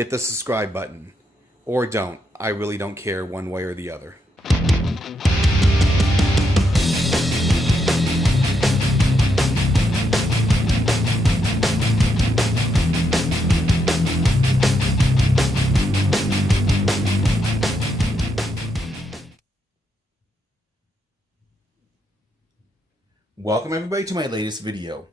hit the subscribe button. Or don't. I really don't care one way or the other. Welcome everybody to my latest video.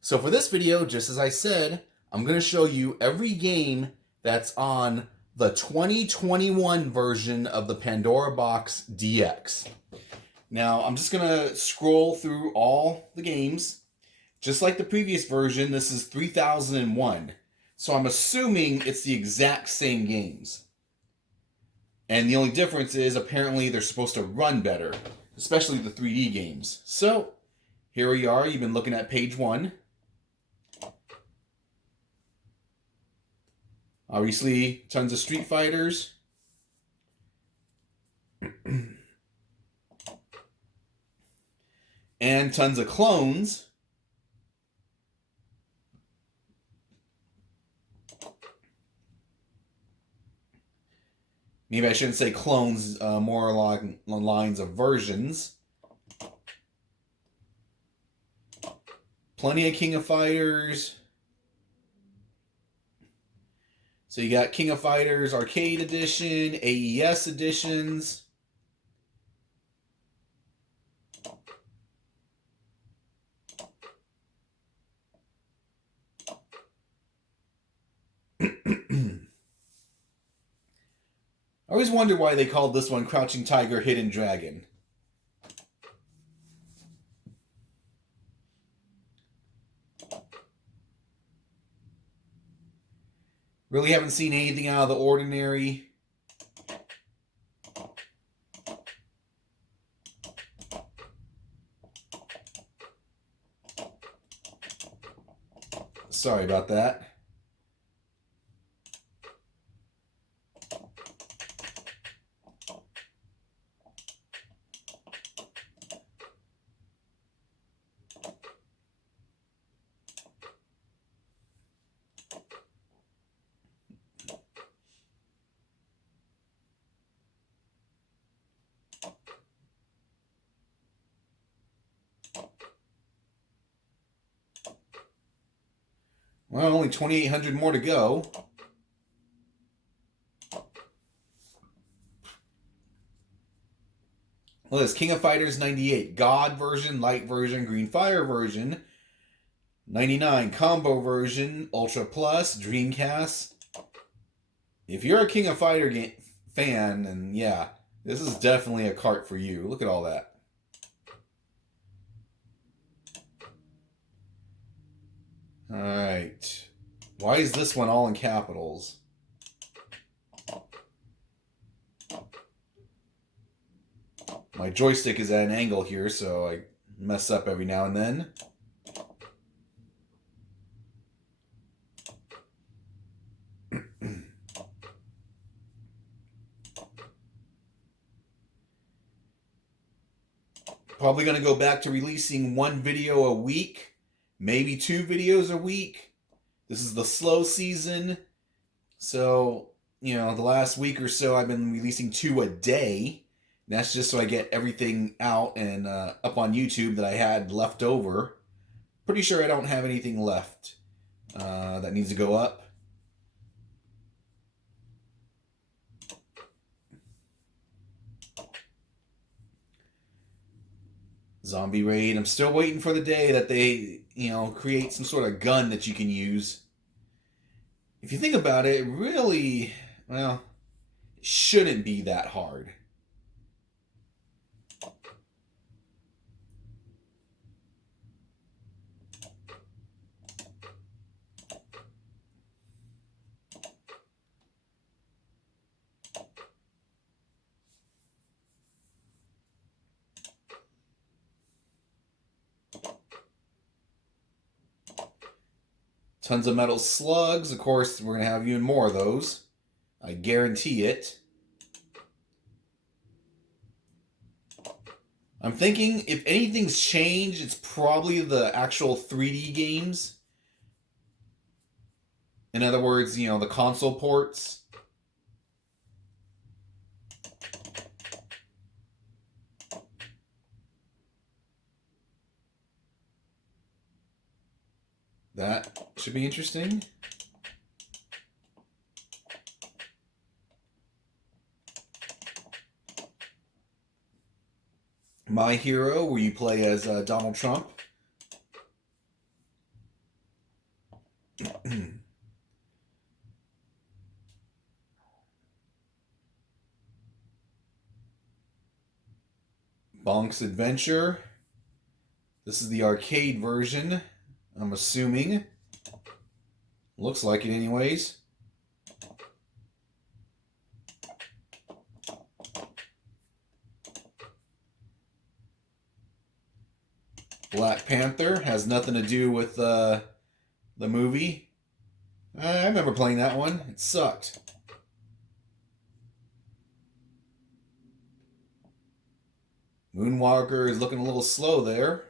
So for this video, just as I said, I'm going to show you every game that's on the 2021 version of the Pandora Box DX. Now, I'm just going to scroll through all the games. Just like the previous version, this is 3001. So I'm assuming it's the exact same games. And the only difference is apparently they're supposed to run better, especially the 3D games. So here we are. You've been looking at page 1. Obviously, tons of Street Fighters. And tons of clones. Maybe I shouldn't say clones, more along the lines of versions. Plenty of King of Fighters. So you got King of Fighters Arcade Edition, AES editions. I always wonder why they called this one Crouching Tiger, Hidden Dragon. Really haven't seen anything out of the ordinary. Sorry about that. Well, only 2,800 more to go. Well, there's King of Fighters 98, God version, Light version, Green Fire version, 99, Combo version, Ultra Plus, Dreamcast. If you're a King of Fighter fan, then yeah, this is definitely a cart for you. Look at all that. Alright. Why is this one all in capitals? My joystick is at an angle here, so I mess up every now and then. Probably going to go back to releasing one video a week. Maybe 2 videos a week. This is the slow season. So, you know, the last week or so I've been releasing 2 a day. That's just so I get everything out and up on YouTube that I had left over. Pretty sure I don't have anything left that needs to go up. Zombie Raid. I'm still waiting for the day that they, you know, create some sort of gun that you can use. If you think about it, it really, well, it shouldn't be that hard. Tons of metal slugs. Of course, we're going to have even more of those. I guarantee it. I'm thinking if anything's changed, it's probably the actual 3D games. In other words, you know, the console ports. That should be interesting. My Hero, where you play as Donald Trump. Bonk's Adventure. This is the arcade version, I'm assuming. Looks like it anyways. Black Panther has nothing to do with the movie. I remember playing that one. It sucked. Moonwalker is looking a little slow there.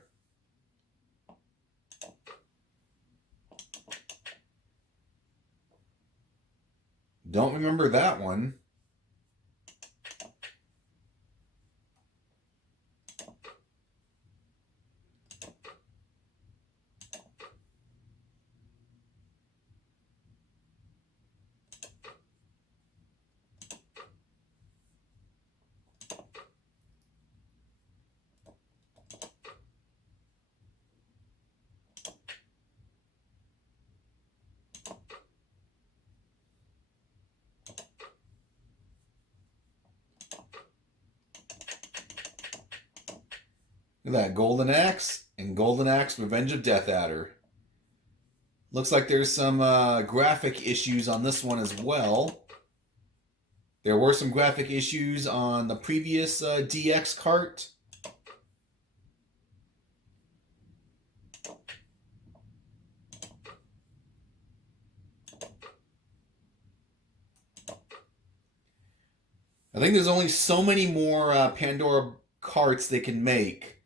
Don't remember that one. Look at that, Golden Axe and Golden Axe Revenge of Death Adder. Looks like there's some graphic issues on this one as well. There were some graphic issues on the previous DX cart. I think there's only so many more Pandora carts they can make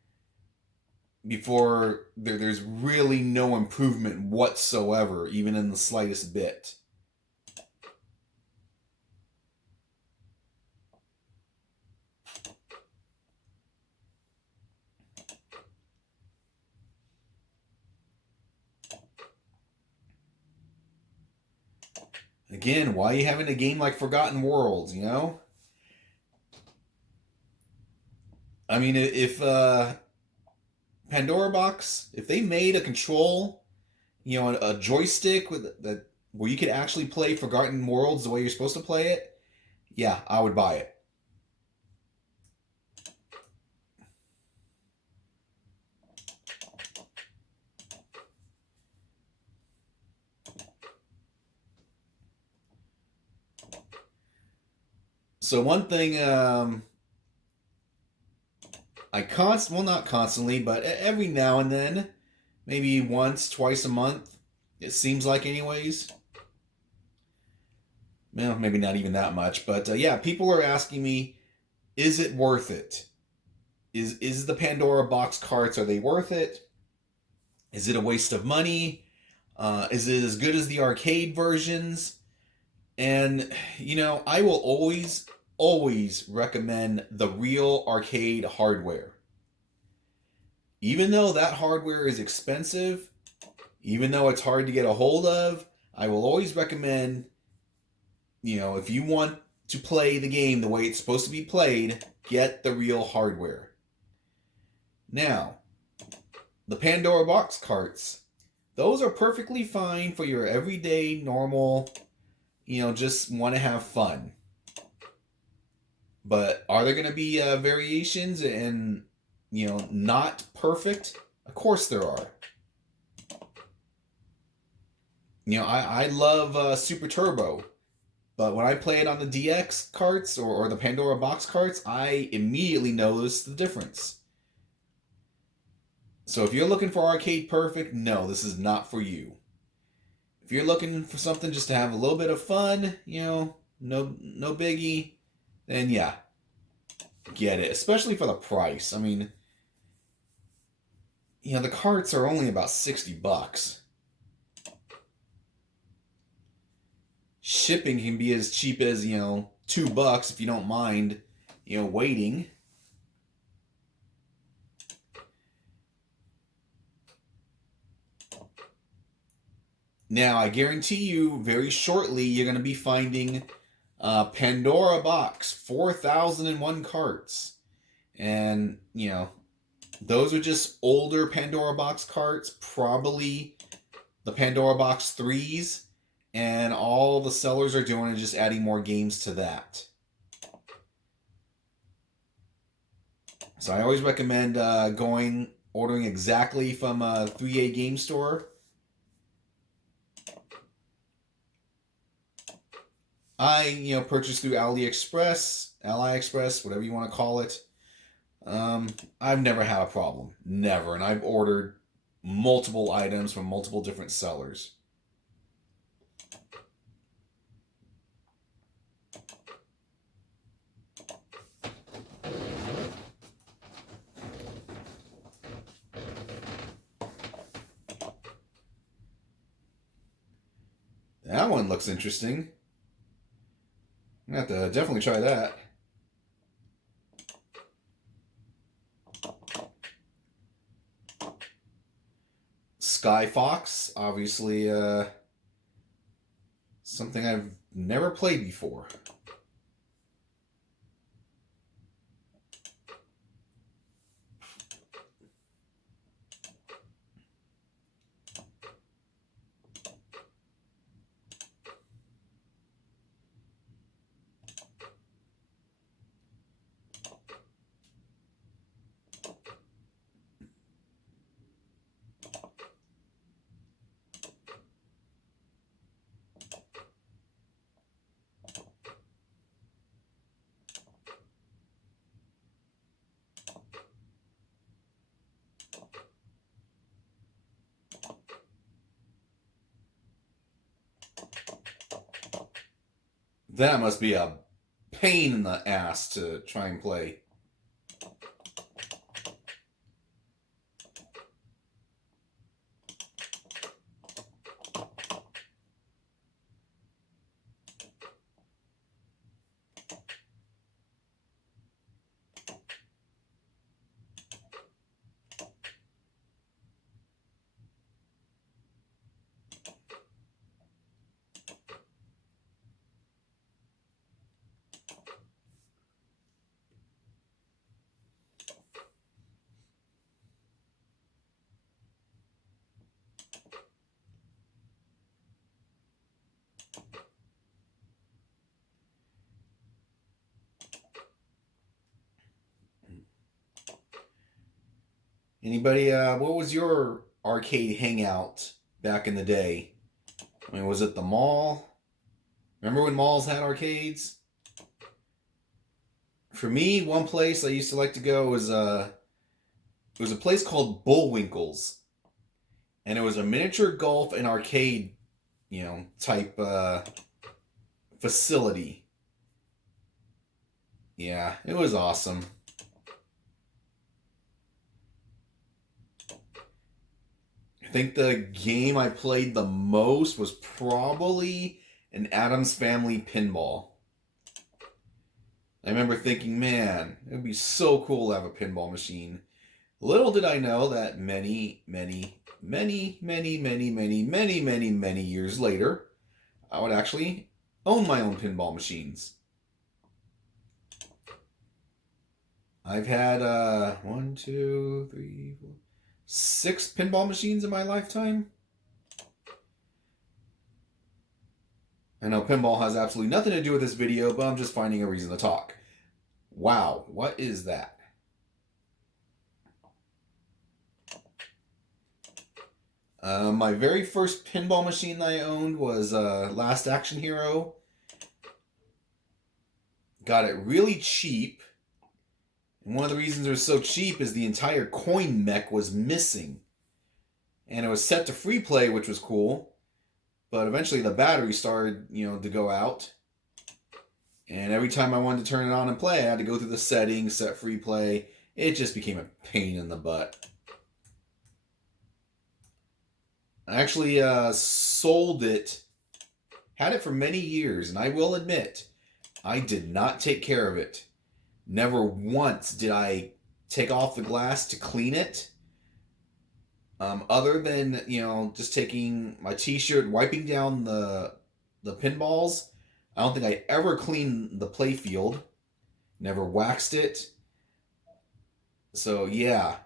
before there's really no improvement whatsoever, even in the slightest bit. Again, why are you having a game like Forgotten Worlds, you know? I mean, if Pandora Box, if they made a control, you know, a joystick with that where you could actually play Forgotten Worlds the way you're supposed to play it, yeah, I would buy it. So one thing, well, not constantly, but every now and then, maybe once, twice a month, it seems like anyways. Well, maybe not even that much, but yeah, people are asking me, is it worth it? Is the Pandora box carts, are they worth it? Is it a waste of money? Is it as good as the arcade versions? And, you know, I will always recommend the real arcade hardware. Even though that hardware is expensive, even though it's hard to get a hold of, I will always recommend, you know, if you want to play the game the way it's supposed to be played, get the real hardware. Now, the Pandora box carts, those are perfectly fine for your everyday, normal, you know, just want to have fun. But are there going to be variations and, you know, not perfect? Of course there are. You know, I love Super Turbo, but when I play it on the DX carts or the Pandora box carts, I immediately notice the difference. So if you're looking for arcade perfect, no, this is not for you. If you're looking for something just to have a little bit of fun, you know, no biggie, then yeah, get it. Especially for the price. I mean, you know, the carts are only about $60. shipping can be as cheap as, $2 if you don't mind, waiting. Now, I guarantee you, very shortly, you're going to be finding Pandora box, 4,001 carts. And, those are just older Pandora box carts, probably the Pandora box 3s. And all the sellers are doing is just adding more games to that. So I always recommend ordering exactly from a 3A game store. I, purchase through AliExpress, whatever you want to call it. I've never had a problem. Never. And I've ordered multiple items from multiple different sellers. That one looks interesting. I'm going to have to definitely try that. Sky Fox, obviously something I've never played before. That must be a pain in the ass to try and play. Anybody, what was your arcade hangout back in the day? I mean, was it the mall? Remember when malls had arcades? For me, one place I used to like to go was it was a place called Bullwinkle's, and it was a miniature golf and arcade, type facility. Yeah, it was awesome. I think the game I played the most was probably an Addams Family Pinball. I remember thinking, man, it would be so cool to have a pinball machine. Little did I know that many years later, I would actually own my own pinball machines. I've had 6 pinball machines in my lifetime. I know pinball has absolutely nothing to do with this video, but I'm just finding a reason to talk. Wow, what is that? My very first pinball machine that I owned was Last Action Hero. Got it really cheap. And one of the reasons it was so cheap is the entire coin mech was missing. And it was set to free play, which was cool. But eventually the battery started, to go out. And every time I wanted to turn it on and play, I had to go through the settings, set free play. It just became a pain in the butt. I actually sold it Had it for many years, and I will admit, I did not take care of it. Never once did I take off the glass to clean it. Other than, just taking my t-shirt, wiping down the pinballs. I don't think I ever cleaned the play field. Never waxed it. So yeah,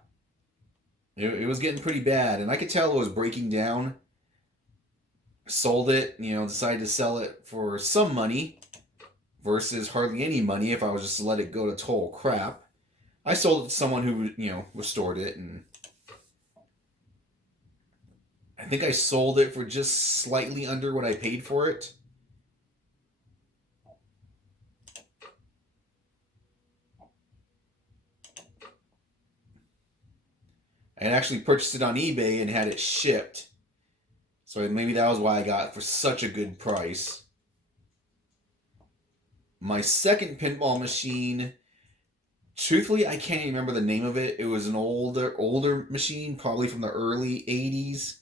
it was getting pretty bad, and I could tell it was breaking down. Sold it, decided to sell it for some money versus hardly any money if I was just to let it go to total crap. I sold it to someone who, restored it, and I think I sold it for just slightly under what I paid for it. I had actually purchased it on eBay and had it shipped. So maybe that was why I got it for such a good price. My second pinball machine, truthfully, I can't even remember the name of it. It was an older machine, probably from the early 80s.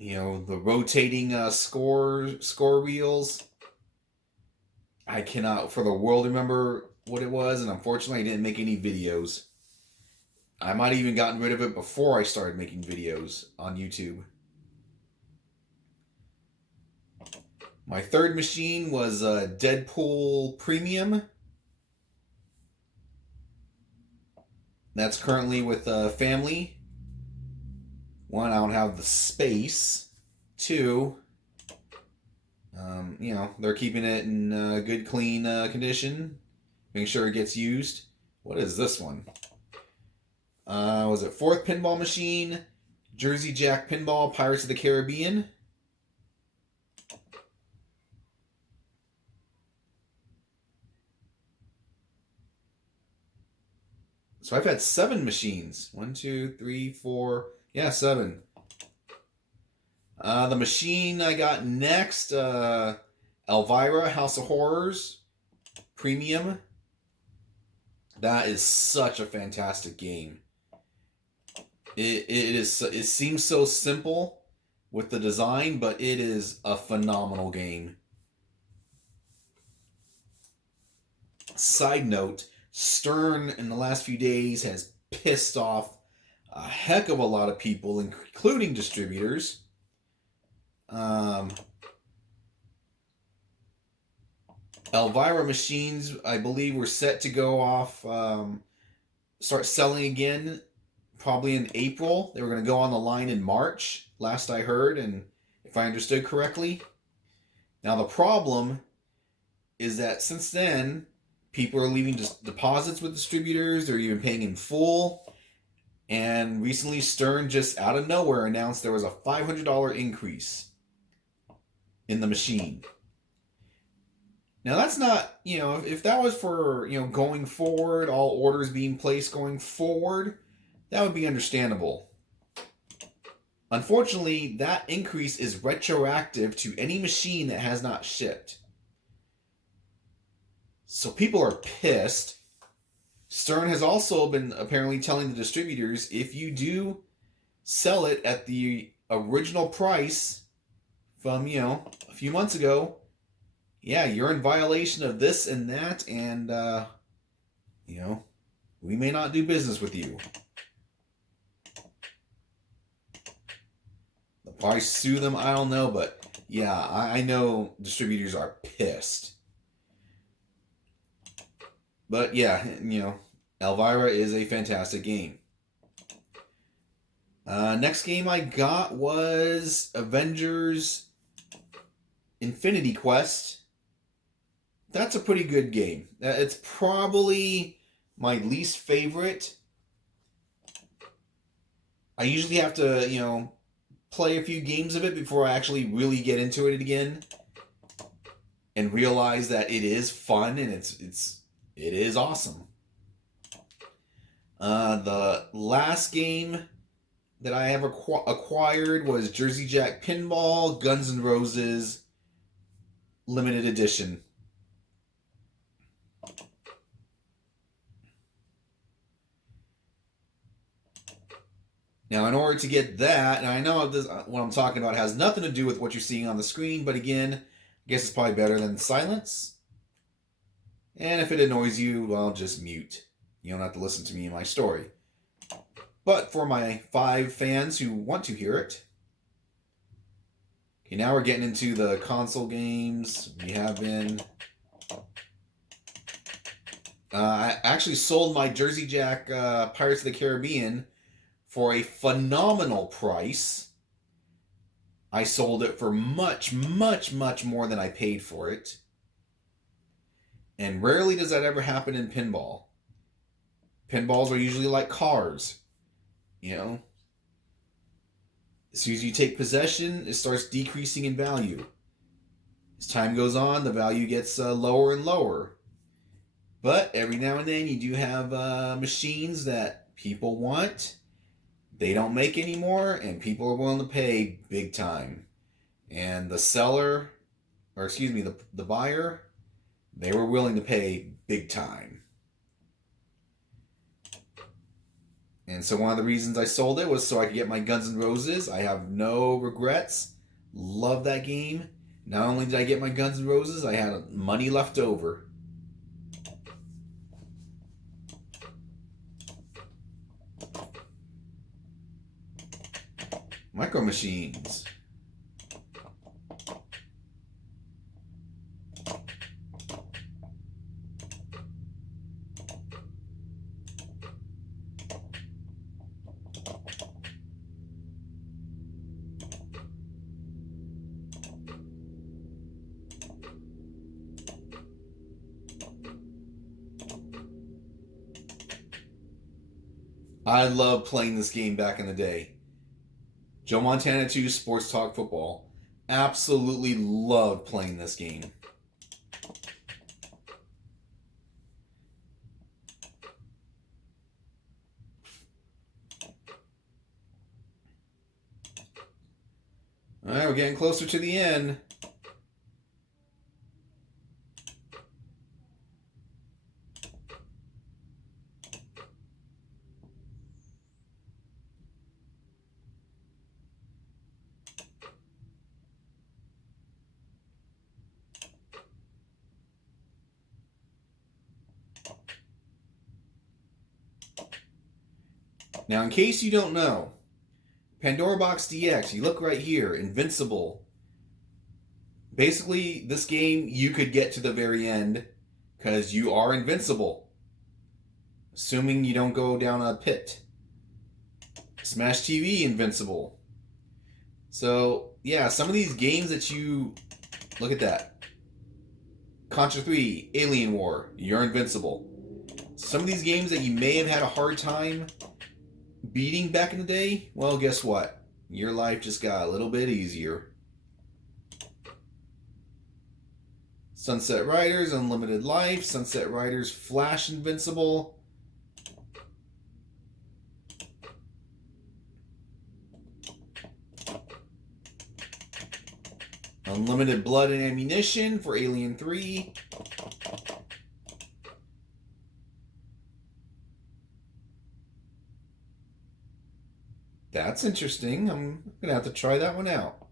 The rotating score wheels. I cannot for the world remember what it was, and unfortunately I didn't make any videos. I might have even gotten rid of it before I started making videos on YouTube. My third machine was a Deadpool Premium. That's currently with family. One, I don't have the space. Two, they're keeping it in good, clean condition. Making sure it gets used. What is this one? Was it fourth pinball machine? Jersey Jack Pinball, Pirates of the Caribbean. So I've had 7 machines. 1, 2, 3, 4. Yeah, 7. The machine I got next, Elvira, House of Horrors, Premium. That is such a fantastic game. It seems so simple with the design, but it is a phenomenal game. Side note, Stern in the last few days has pissed off a heck of a lot of people, including distributors. Elvira machines, I believe, were set to go off, start selling again probably in April. They were going to go on the line in March, last I heard, and if I understood correctly. Now, the problem is that since then, people are leaving deposits with distributors. They're even paying in full. And recently, Stern just out of nowhere announced there was a $500 increase in the machine. Now, that's not, if that was for, going forward, all orders being placed going forward, that would be understandable. Unfortunately, that increase is retroactive to any machine that has not shipped. So people are pissed. Stern has also been apparently telling the distributors, if you do sell it at the original price from, a few months ago, yeah, you're in violation of this and that, and, we may not do business with you. They'll probably sue them, I don't know, but yeah, I know distributors are pissed. But yeah, Elvira is a fantastic game. Next game I got was Avengers Infinity Quest. That's a pretty good game. It's probably my least favorite. I usually have to, play a few games of it before I actually really get into it again and realize that it is fun and it is awesome. The last game that I have acquired was Jersey Jack Pinball Guns N' Roses Limited Edition. Now, in order to get that, and I know this, what I'm talking about has nothing to do with what you're seeing on the screen, but again, I guess it's probably better than silence. And if it annoys you, well, just mute. You don't have to listen to me and my story. But for my 5 fans who want to hear it, okay, now we're getting into the console games. We have been... I actually sold my Jersey Jack Pirates of the Caribbean for a phenomenal price. I sold it for much, much, much more than I paid for it. And rarely does that ever happen in pinball. Pinballs are usually like cars. You know? As soon as you take possession, it starts decreasing in value. As time goes on, the value gets lower and lower. But every now and then you do have machines that people want. They don't make anymore, and people are willing to pay big time. And the seller, or excuse me, the buyer, they were willing to pay big time. And so one of the reasons I sold it was so I could get my Guns N' Roses. I have no regrets. Love that game. Not only did I get my Guns N' Roses, I had money left over. Micro Machines. I love playing this game back in the day. Joe Montana 2 Sports Talk Football. Absolutely loved playing this game. Alright, we're getting closer to the end. Now, in case you don't know, Pandora Box DX, you look right here, Invincible. Basically, this game, you could get to the very end because you are invincible. Assuming you don't go down a pit. Smash TV, Invincible. So, yeah, some of these games that you... Look at that. Contra 3, Alien War, you're invincible. Some of these games that you may have had a hard time beating back in the day, well, guess what? Your life just got a little bit easier. Sunset Riders, Unlimited Life, Sunset Riders, Flash Invincible. Unlimited Blood and Ammunition for Alien 3. That's interesting. I'm going to have to try that one out.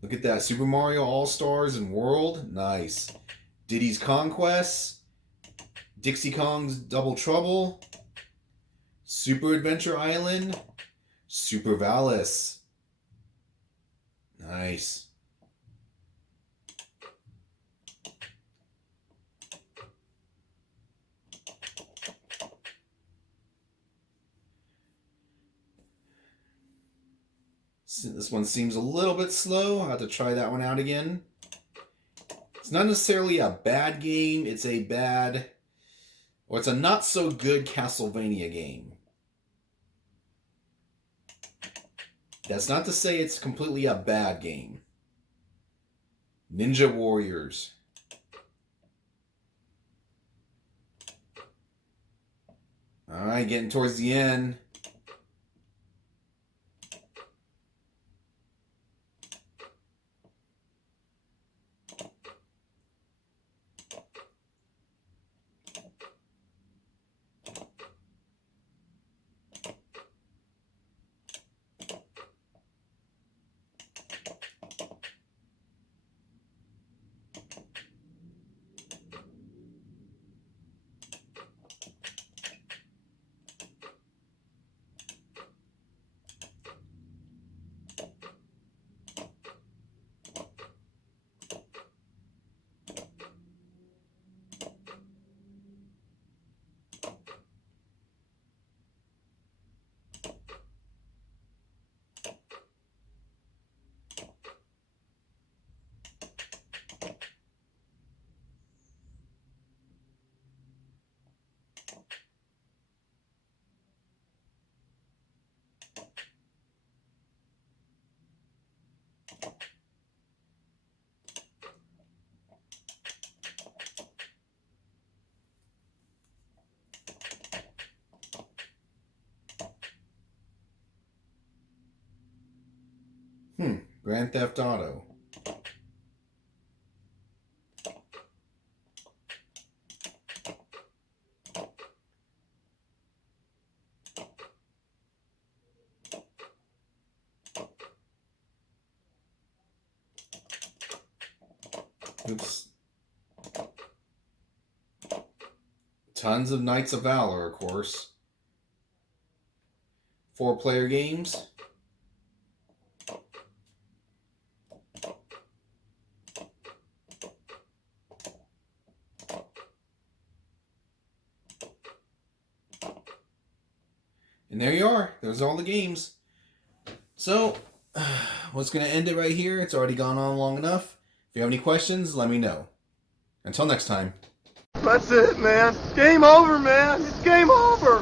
Look at that. Super Mario All-Stars and World. Nice. Diddy's Conquest. Dixie Kong's Double Trouble. Super Adventure Island. Super Valis. Nice. This one seems a little bit slow. I'll have to try that one out again. It's not necessarily a bad game. It's a bad, or it's a not so good Castlevania game. That's not to say it's completely a bad game. Ninja Warriors. Alright, getting towards the end. Grand Theft Auto. Oops. Tons of Knights of Valor, of course. 4-player games. And there you are. There's all the games. So, what's going to end it right here? It's already gone on long enough. If you have any questions, let me know. Until next time. That's it, man. Game over, man. It's game over.